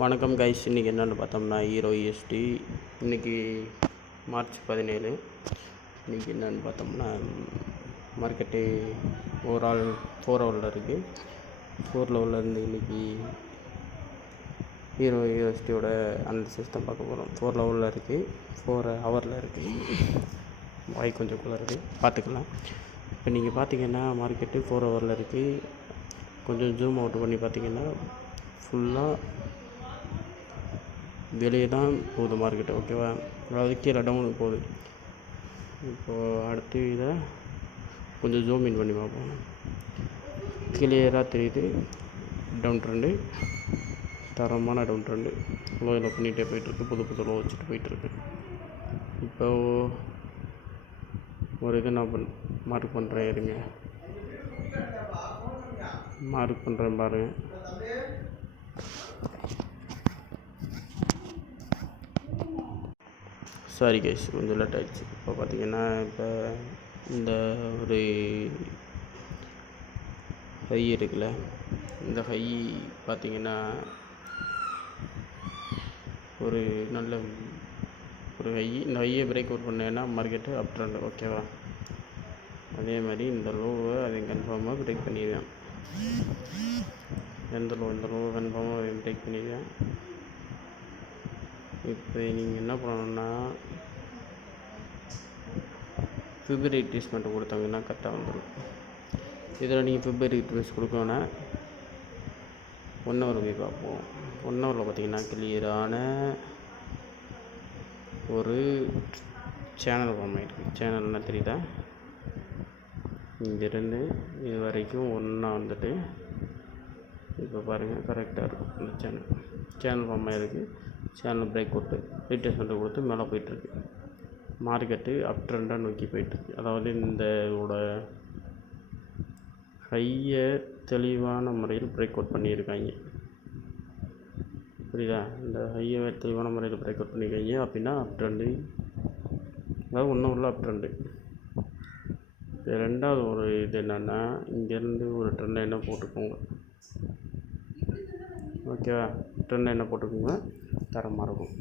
வணக்கம் கைஸ். இன்றைக்கி என்னென்னு பார்த்தோம்னா ஹீரோ EST இன்றைக்கி மார்ச் 17. இன்றைக்கி என்னென்னு பார்த்தோம்னா மார்க்கெட்டு ஓவரால் 4 ஹவரில் இருக்குது. 4 லெவல்லேருந்து இன்றைக்கி ஹீரோ ESTயோட அனாலிசிஸ் தான் பார்க்க போகிறோம். 4 லெவலில் இருக்குது, 4 ஹவரில் இருக்குது. வாய் கொஞ்சம் குளருது, பார்த்துக்கலாம். இப்போ நீங்கள் பார்த்தீங்கன்னா மார்க்கெட்டு 4 ஹவரில் இருக்குது. கொஞ்சம் ஜூம் அவுட் பண்ணி பார்த்தீங்கன்னா ஃபுல்லாக வெளியே தான் போகுது மார்க்கெட்டு, ஓகேவா? அதாவது கீழே டவுனுக்கு போகுது. இப்போது அடுத்து இதை கொஞ்சம் ஜூம் இன் பண்ணி பார்ப்போம். கிளியராக தெரியுது டவுன் ட்ரெண்டு, தரமான டவுன் ட்ரெண்டு. லோயில் பண்ணிகிட்டே போயிட்டுருக்கு, புது லோ வச்சுட்டு போயிட்டுருக்கு. இப்போ ஒரு இது நான் மார்க் பண்ணுறேன், இருங்க, மார்க் பண்ணுறேன் பாருங்கள். சாரி கைஸ், கொஞ்சம் லேட் ஆகிடுச்சு. இப்போ பார்த்தீங்கன்னா இப்போ இந்த ஒரு ஹை இருக்குல்ல, இந்த ஹை பார்த்திங்கன்னா ஒரு நல்ல ஒரு ஹை. இந்த ஹையை பிரேக் அவுட் பண்ணேன்னா மார்க்கெட்டு அப் ட்ரெண்ட், ஓகேவா? அதே மாதிரி இந்த லோவை அதை கன்ஃபார்மாக பிரேக் பண்ணிடுவேன். இந்த லோவை கன்ஃபார்மாக பிரேக் பண்ணிடுவேன். இப்போ நீங்கள் என்ன பண்ணணுன்னா ஃபிப் ரீட்ரேஸ்மெண்ட்டு கொடுத்தாங்கன்னா கரெக்டாக வந்துடும். இதில் நீங்கள் ஃபிப் ரீட்ரேஸ் கொடுக்கணுன்னா 1 ஹவர் போய் பார்ப்போம். 1 ஹவரில் பார்த்தீங்கன்னா கிளியரான ஒரு சேனல் ஃபார்ம் ஆகிருக்கு. சேனல்னால் தெரியுதா? இங்கேருந்து இது வரைக்கும் ஒன்றா வந்துட்டு இப்போ பாருங்கள் கரெக்டாக இருக்கும். இந்த சேனல் ஃபார்ம் ஆகிருக்கு. சேனல் பிரேக் அவுட்டு ரீட்ரேஸ்மெண்ட்டு கொடுத்து மேலே போயிட்டுருக்கு. மார்க்கெட்டு அப் ட்ரெண்டாக நோக்கி போயிட்டுருக்கு. அதாவது இந்த ஹையை தெளிவான முறையில் பிரேக் அவுட் பண்ணியிருக்காங்க, புரியுதா? இந்த ஹையை தெளிவான முறையில் பிரேக் அவுட் பண்ணியிருக்காங்க அப்படின்னா அப் ட்ரெண்டு, அதாவது 1 ஹவரில் அப் ட்ரெண்டு. இப்போ ரெண்டாவது ஒரு இது என்னென்னா, இங்கேருந்து ஒரு ட்ரெண்டை என்ன போட்டுக்கோங்க, ஓகேவா? ட்ரெண்டை என்ன போட்டுக்கோங்க, தரமாக இருக்கும்.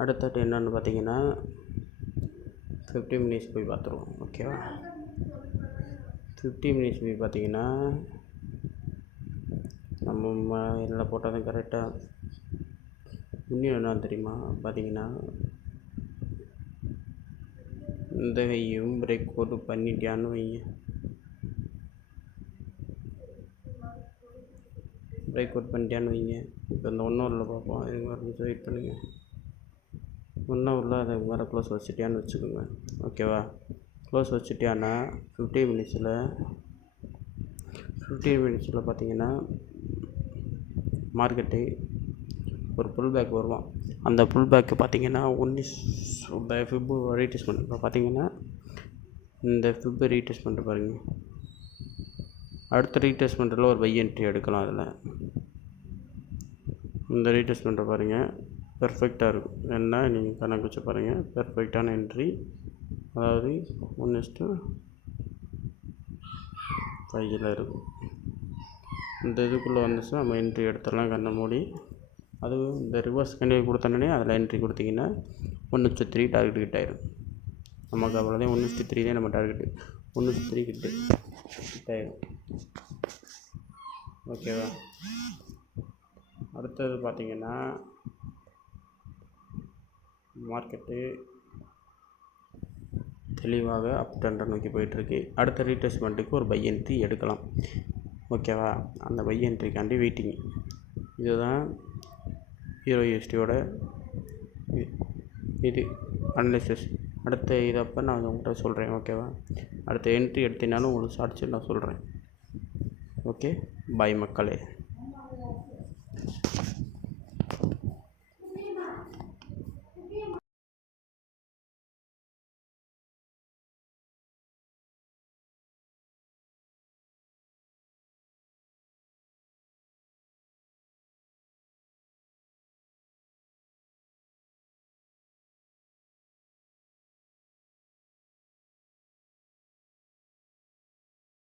அடுத்தது என்னென்னு பார்த்தீங்கன்னா 50 மினிட்ஸ் போய் பார்த்துருவோம், ஓகேவா? 50 மினிட்ஸ் போய் பார்த்தீங்கன்னா நம்ம எல்லாம் போட்டால் தான் கரெக்டாக. இன்னும் என்ன தெரியுமா பார்த்தீங்கன்னா, இந்த கையும் பிரேக் அவுட் பண்ணிட்டியான்னு வைங்க, பிரேக் அவுட் பண்ணிட்டியான்னு வைங்க. இப்போ இந்த 1 ஹவரில் பார்ப்போம். இது மாதிரி வெயிட் பண்ணுங்கள். 1 ஹவரில் அதை மேலே க்ளோஸ் வச்சுட்டியான்னு வச்சுக்கோங்க, ஓகேவா? க்ளோஸ் வச்சுட்டியான்னா 15 மினிட்ஸில் பார்த்தீங்கன்னா மார்க்கெட்டு ஒரு புல் பேக் வருவான். அந்த புல் பேக்கு பார்த்தீங்கன்னா இந்த ஃபிப் ரீட்ரேஸ்மெண்ட். இப்போ பார்த்தீங்கன்னா இந்த ஃபிப் ரீட்ரேஸ்மெண்ட்டு பாருங்கள். அடுத்த ரீட்ரேஸ்மெண்ட்டில் ஒரு பை என்ட்ரி எடுக்கலாம். அதில் இந்த ரீட்ரேஸ்மெண்ட்டை பாருங்கள், பெர்ஃபெக்டாக இருக்கும். என்ன நீங்கள் கணக்கு வச்சு பாருங்கள், பெர்ஃபெக்டான என்ட்ரி. அதாவது 1:5 இருக்கும். இந்த இதுக்குள்ளே வந்துச்சுன்னா நம்ம என்ட்ரி எடுத்துடலாம் கண்ணை மூடி. அதுவும் இந்த ரிவர்ஸ் கண்டிப்பாக கொடுத்தோன்னே அதில் என்ட்ரி கொடுத்தீங்கன்னா 1:3 டார்கெட் கிட்ட ஆயிடும். நமக்கு அவ்வளோதான். 1:3 தான் நம்ம டார்கெட்டு. 1:3 கிட்ட ஆயிடும், ஓகேவா? அடுத்தது பார்த்திங்கன்னா மார்க்கெட்டு தெளிவாக அப் ட்ரெண்டை நோக்கி போயிட்டுருக்கு. அடுத்த ரீட்ரேஸ்மெண்ட்டுக்கு ஒரு பை என்ட்ரி எடுக்கலாம், ஓகேவா? அந்த பை என்ட்ரிக்காண்டி வெயிட்டிங். இதுதான் ஹீரோ ESTயோட இது அனாலிசிஸ். அடுத்த இதப்போ நான் உங்கள்கிட்ட சொல்கிறேன், ஓகேவா? அடுத்த என்ட்ரி எடுத்தீங்கனாலும் உங்களுக்கு ஷார்ட்ஸ் நான் சொல்கிறேன். ஓகே, பாய் மக்களே.